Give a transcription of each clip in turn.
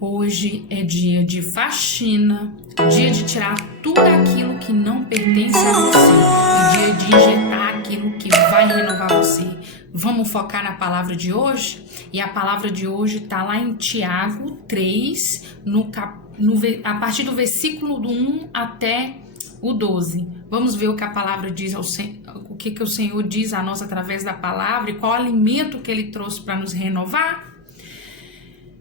Hoje é dia de faxina, dia de tirar tudo aquilo que não pertence a você e dia de injetar aquilo que vai renovar você. Vamos focar na palavra de hoje? E a palavra de hoje está lá em Tiago 3, a partir do versículo do 1 até o 12. Vamos ver o que a palavra diz, o que o Senhor diz a nós através da palavra e qual alimento que Ele trouxe para nos renovar.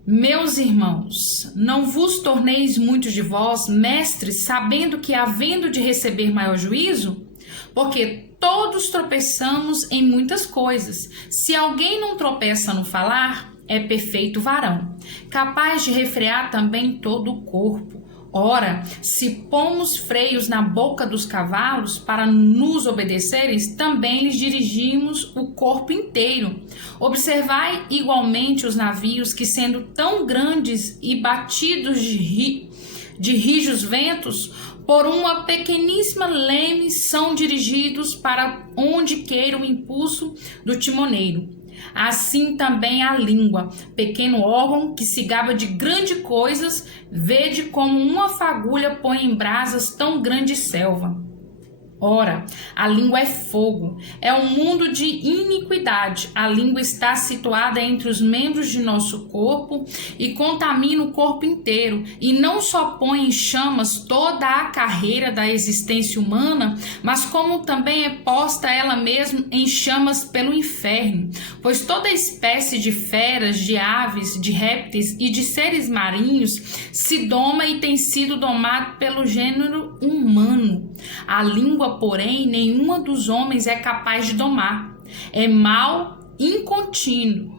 Meus irmãos, não vos torneis muitos de vós mestres, sabendo que havendo de receber maior juízo? Porque todos tropeçamos em muitas coisas. Se alguém não tropeça no falar, é perfeito varão, capaz de refrear também todo o corpo. Ora, se pomos freios na boca dos cavalos para nos obedecerem, também lhes dirigimos o corpo inteiro. Observai igualmente os navios que, sendo tão grandes e batidos de rijos ventos, por uma pequeníssima leme são dirigidos para onde queira o impulso do timoneiro. Assim também a língua, pequeno órgão que se gaba de grandes coisas, vede como uma fagulha põe em brasas tão grande selva. Ora, a língua é fogo, é um mundo de iniquidade. A língua está situada entre os membros de nosso corpo e contamina o corpo inteiro. E não só põe em chamas toda a carreira da existência humana, mas como também é posta ela mesma em chamas pelo inferno. Pois toda espécie de feras, de aves, de répteis e de seres marinhos se doma e tem sido domado pelo gênero humano. A língua, porém, nenhuma dos homens é capaz de domar. É mal incontínuo,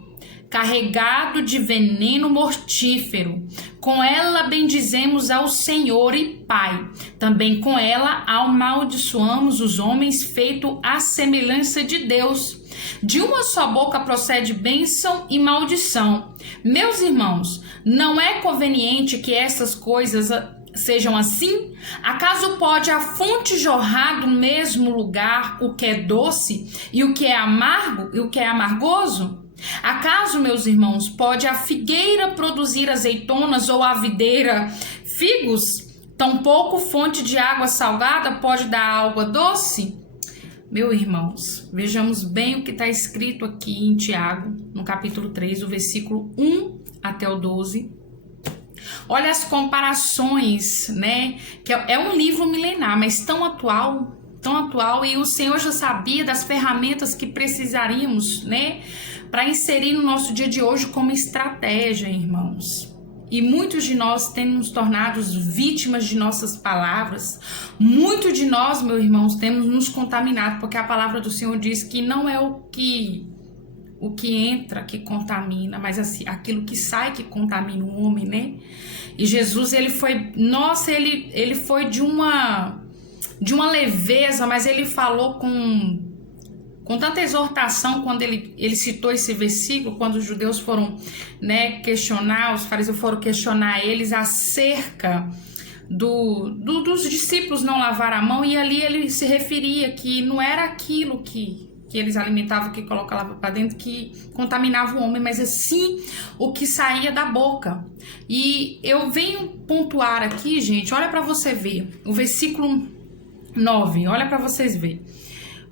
carregado de veneno mortífero. Com ela bendizemos ao Senhor e Pai. Também com ela amaldiçoamos os homens, feito à semelhança de Deus. De uma só boca procede bênção e maldição. Meus irmãos, não é conveniente que essas coisas sejam assim? Acaso pode a fonte jorrar do mesmo lugar o que é doce e o que é amargo e o que é amargoso? Acaso, meus irmãos, pode a figueira produzir azeitonas ou a videira figos? Tampouco fonte de água salgada pode dar água doce? Meus irmãos, vejamos bem o que está escrito aqui em Tiago, no capítulo 3, o versículo 1 até o 12. Olha as comparações, né? Que é um livro milenar, mas tão atual, e o Senhor já sabia das ferramentas que precisaríamos, né? Para inserir no nosso dia de hoje como estratégia, irmãos. E muitos de nós temos nos tornado vítimas de nossas palavras. Muitos de nós, meus irmãos, temos nos contaminado, porque a palavra do Senhor diz que não é o que entra que contamina, mas assim, aquilo que sai que contamina o homem, né? E Jesus, ele foi de uma leveza, mas ele falou com tanta exortação quando ele citou esse versículo, quando os judeus foram, né, questionar, os fariseus foram questionar eles acerca dos discípulos não lavar a mão, e ali ele se referia que não era aquilo que eles alimentavam, que colocavam para dentro, que contaminava o homem, mas assim o que saía da boca. E eu venho pontuar aqui, gente, olha para você ver, o versículo 9, olha para vocês verem.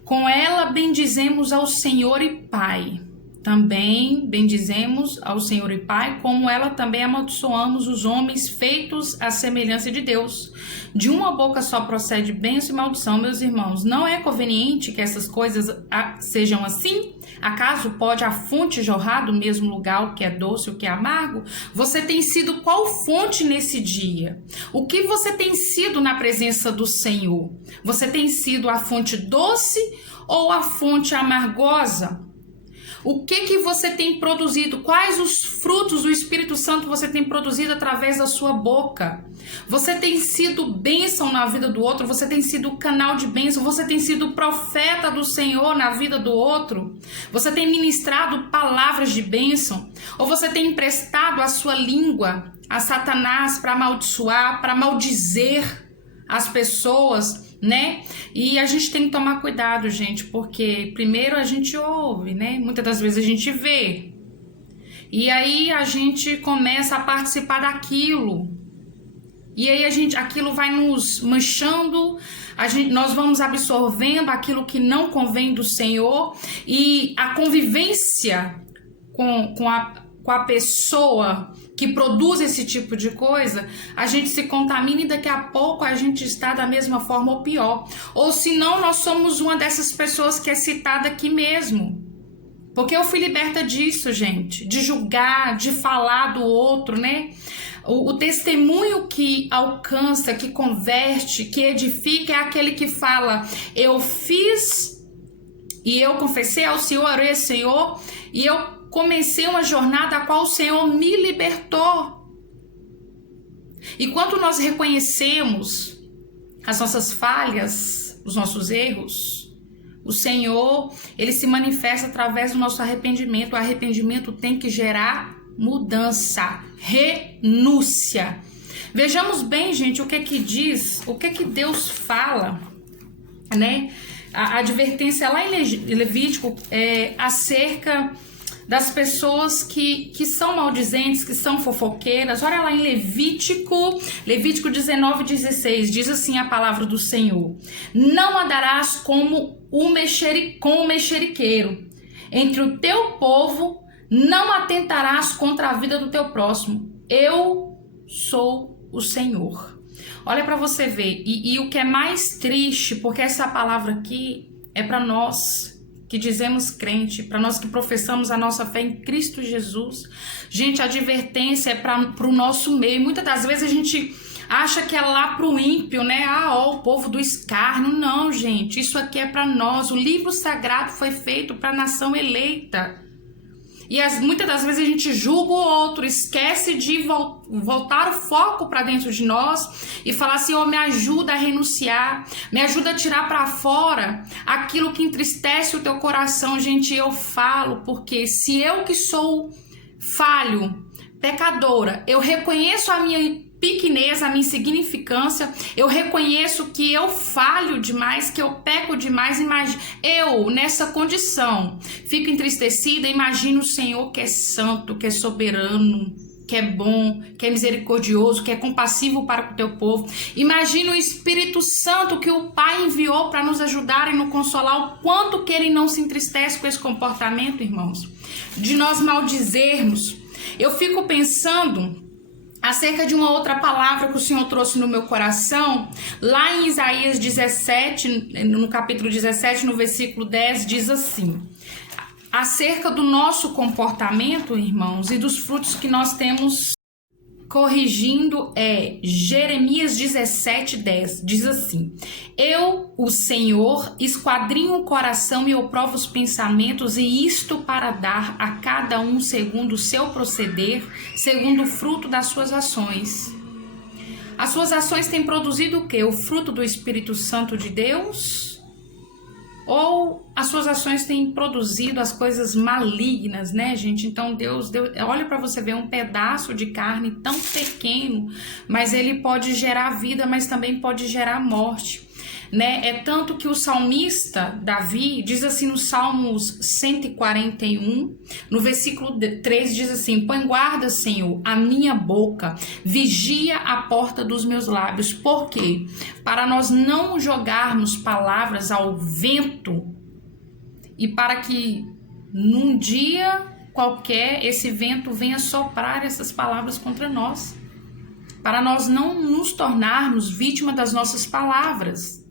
Com ela bendizemos ao Senhor e Pai. Também bendizemos ao Senhor e Pai, como ela também amaldiçoamos os homens feitos à semelhança de Deus. De uma boca só procede bênção e maldição, meus irmãos. Não é conveniente que essas coisas sejam assim? Acaso pode a fonte jorrar do mesmo lugar o que é doce e o que é amargo? Você tem sido qual fonte nesse dia? O que você tem sido na presença do Senhor? Você tem sido a fonte doce ou a fonte amargosa? O que você tem produzido? Quais os frutos do Espírito Santo você tem produzido através da sua boca? Você tem sido bênção na vida do outro? Você tem sido canal de bênção? Você tem sido profeta do Senhor na vida do outro? Você tem ministrado palavras de bênção? Ou você tem emprestado a sua língua a Satanás para amaldiçoar, para maldizer as pessoas, né? E a gente tem que tomar cuidado, gente, porque primeiro a gente ouve, né? Muitas das vezes a gente vê. E aí a gente começa a participar daquilo. E aí aquilo vai nos manchando, nós vamos absorvendo aquilo que não convém do Senhor, e a convivência com a pessoa que produz esse tipo de coisa, a gente se contamina e daqui a pouco a gente está da mesma forma ou pior. Ou senão nós somos uma dessas pessoas que é citada aqui mesmo. Porque eu fui liberta disso, gente, de julgar, de falar do outro, né? O testemunho que alcança, que converte, que edifica é aquele que fala: eu fiz e eu confessei ao Senhor, orei, Senhor, e eu comecei uma jornada a qual o Senhor me libertou. E quando nós reconhecemos as nossas falhas, os nossos erros, o Senhor, ele se manifesta através do nosso arrependimento. O arrependimento tem que gerar mudança, renúncia. Vejamos bem, gente, o que diz, o que Deus fala, né? A advertência lá em Levítico acerca das pessoas que são maldizentes, que são fofoqueiras. Olha lá em Levítico 19:16, diz assim a palavra do Senhor: não andarás como o mexeriqueiro entre o teu povo, não atentarás contra a vida do teu próximo. Eu sou o Senhor. Olha para você ver, e o que é mais triste, porque essa palavra aqui é para nós que dizemos crente, para nós que professamos a nossa fé em Cristo Jesus. Gente, a advertência é para o nosso meio. Muitas das vezes a gente acha que é lá para o ímpio, né? O povo do escárnio. Não, gente, isso aqui é para nós. O livro sagrado foi feito para a nação eleita. E muitas das vezes a gente julga o outro, esquece de voltar o foco para dentro de nós e falar: Senhor, me ajuda a renunciar, me ajuda a tirar para fora aquilo que entristece o teu coração. Gente, eu falo porque se eu que sou falho, pecadora, eu reconheço a minha pequenez, a minha insignificância, eu reconheço que eu falho demais, que eu peco demais. Eu, nessa condição, fico entristecida. Imagino o Senhor que é santo, que é soberano, que é bom, que é misericordioso, que é compassivo para com o teu povo. Imagina o Espírito Santo que o Pai enviou para nos ajudar e nos consolar, o quanto que ele não se entristece com esse comportamento, irmãos, de nós maldizermos. Eu fico pensando acerca de uma outra palavra que o Senhor trouxe no meu coração, lá em Isaías 17, no capítulo 17, no versículo 10, diz assim, acerca do nosso comportamento, irmãos, e dos frutos que nós temos corrigindo, Jeremias 17:10, diz assim: eu, o Senhor, esquadrinho o coração e eu provo os pensamentos, e isto para dar a cada um segundo o seu proceder, segundo o fruto das suas ações. As suas ações têm produzido o quê? O fruto do Espírito Santo de Deus? Ou as suas ações têm produzido as coisas malignas, né, gente? Então Deus olha para você ver um pedaço de carne tão pequeno, mas ele pode gerar vida, mas também pode gerar morte, né? É tanto que o salmista Davi diz assim no Salmos 141, no versículo 3, diz assim: põe guarda, Senhor, a minha boca, vigia a porta dos meus lábios. Por quê? Para nós não jogarmos palavras ao vento e para que num dia qualquer esse vento venha soprar essas palavras contra nós, para nós não nos tornarmos vítima das nossas palavras.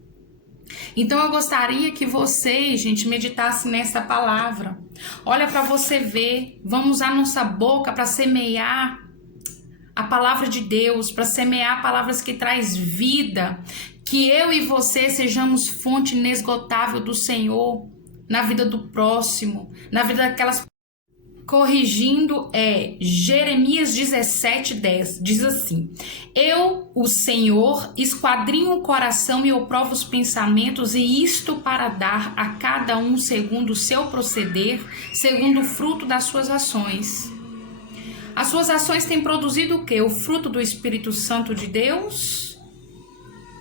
Então eu gostaria que vocês, gente, meditassem nessa palavra. Olha para você ver, vamos usar nossa boca para semear a palavra de Deus, para semear palavras que traz vida, que eu e você sejamos fonte inesgotável do Senhor na vida do próximo, na vida daquelas. Corrigindo, Jeremias 17:10, diz assim: eu, o Senhor, esquadrinho o coração e eu provo os pensamentos, e isto para dar a cada um segundo o seu proceder, segundo o fruto das suas ações. As suas ações têm produzido o quê? O fruto do Espírito Santo de Deus?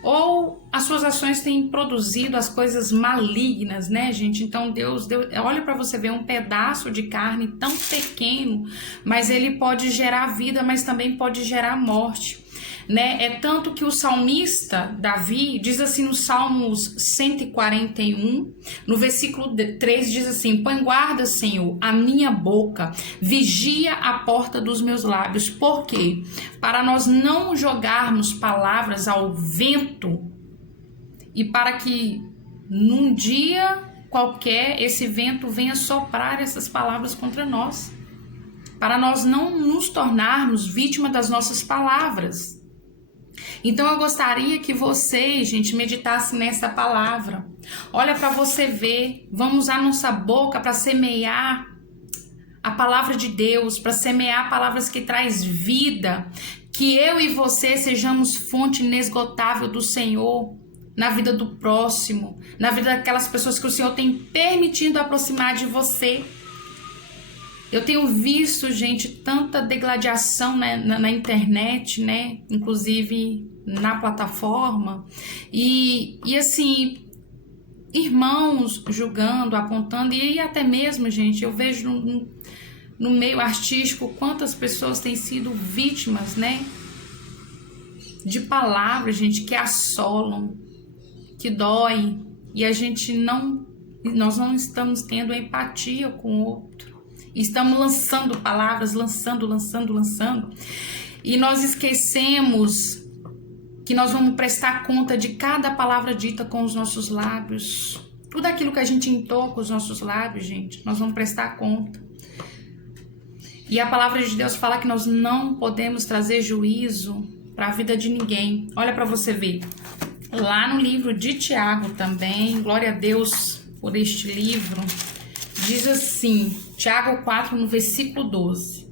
ou as suas ações têm produzido as coisas malignas, né, gente? Então Deus olha para você ver um pedaço de carne tão pequeno, mas ele pode gerar vida, mas também pode gerar morte, né? É tanto que o salmista Davi diz assim no Salmos 141, no versículo 3 diz assim: põe guarda, Senhor, a minha boca, vigia a porta dos meus lábios. Por quê? Para nós não jogarmos palavras ao vento e para que num dia qualquer esse vento venha soprar essas palavras contra nós, para nós não nos tornarmos vítima das nossas palavras. Então eu gostaria que vocês, gente, meditassem nessa palavra. Olha para você ver, vamos usar nossa boca para semear a palavra de Deus, para semear palavras que traz vida, que eu e você sejamos fonte inesgotável do Senhor na vida do próximo, na vida daquelas pessoas que o Senhor tem permitido aproximar de você. Eu tenho visto, gente, tanta degladiação, né, na internet, né, inclusive na plataforma, e assim, irmãos julgando, apontando, e até mesmo, gente, eu vejo no meio artístico quantas pessoas têm sido vítimas, né, de palavras, gente, que assolam, que doem, e nós não estamos tendo empatia com o outro. Estamos lançando palavras, lançando. E nós esquecemos que nós vamos prestar conta de cada palavra dita com os nossos lábios. Tudo aquilo que a gente entoa com os nossos lábios, gente, nós vamos prestar conta. E a palavra de Deus fala que nós não podemos trazer juízo para a vida de ninguém. Olha para você ver. Lá no livro de Tiago também, glória a Deus por este livro, diz assim, Tiago 4, no versículo 12.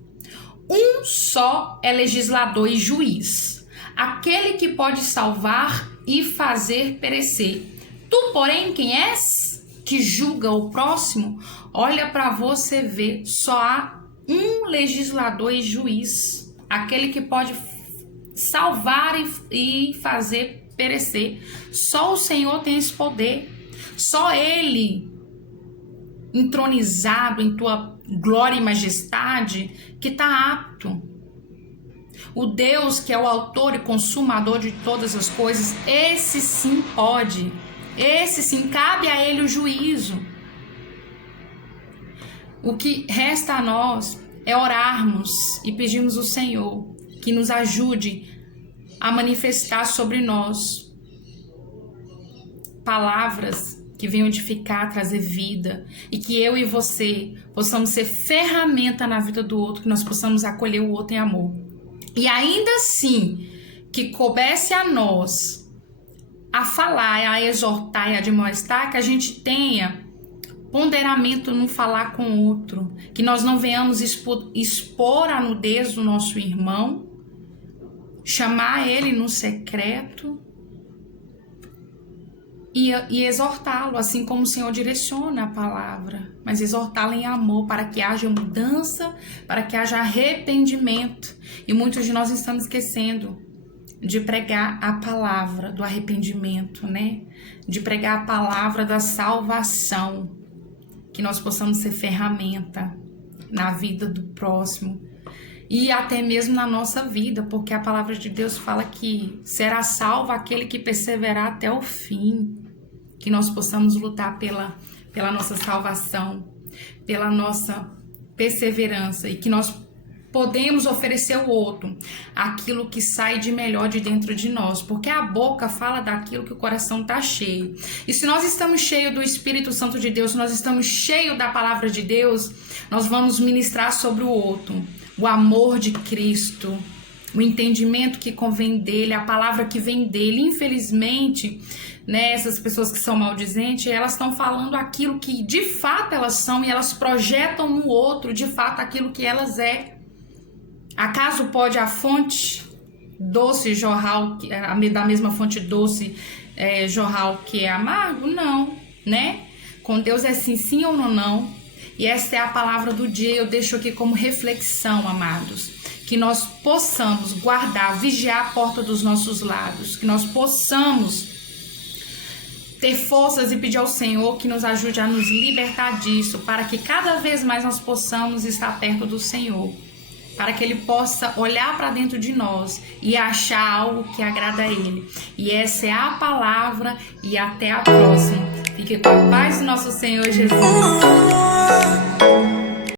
Um só é legislador e juiz, aquele que pode salvar e fazer perecer. Tu, porém, quem és que julga o próximo? Olha para você ver, só há um legislador e juiz, aquele que pode salvar e fazer perecer. Só o Senhor tem esse poder, só Ele, entronizado em tua glória e majestade, que está apto. O Deus que é o autor e consumador de todas as coisas, esse sim pode, esse sim cabe a Ele o juízo. O que resta a nós é orarmos e pedirmos ao Senhor que nos ajude a manifestar sobre nós palavras que venham edificar, trazer vida, e que eu e você possamos ser ferramenta na vida do outro, que nós possamos acolher o outro em amor. E ainda assim, que coubesse a nós a falar, a exortar e a admoestar, que a gente tenha ponderamento no falar com o outro, que nós não venhamos expor a nudez do nosso irmão, chamar ele no secreto e exortá-lo, assim como o Senhor direciona a palavra, mas exortá-lo em amor, para que haja mudança, para que haja arrependimento. E muitos de nós estamos esquecendo de pregar a palavra do arrependimento, né? De pregar a palavra da salvação, que nós possamos ser ferramenta na vida do próximo e até mesmo na nossa vida, porque a palavra de Deus fala que será salvo aquele que perseverar até o fim, que nós possamos lutar pela nossa salvação, pela nossa perseverança, e que nós podemos oferecer ao outro aquilo que sai de melhor de dentro de nós, porque a boca fala daquilo que o coração está cheio. E se nós estamos cheios do Espírito Santo de Deus, se nós estamos cheios da palavra de Deus, nós vamos ministrar sobre o outro o amor de Cristo, o entendimento que convém dele, a palavra que vem dele. Infelizmente, né, essas pessoas que são maldizentes, elas estão falando aquilo que de fato elas são, e elas projetam no outro de fato aquilo que elas é. Acaso pode a fonte doce jorrar, da mesma fonte doce jorrar o que é amargo? Não, né? Com Deus é sim ou não. E esta é a palavra do dia. Eu deixo aqui como reflexão, amados, que nós possamos guardar, vigiar a porta dos nossos lábios, que nós possamos ter forças e pedir ao Senhor que nos ajude a nos libertar disso, para que cada vez mais nós possamos estar perto do Senhor, para que Ele possa olhar para dentro de nós e achar algo que agrada a Ele. E essa é a palavra, e até a próxima. Fique com a paz do nosso Senhor Jesus.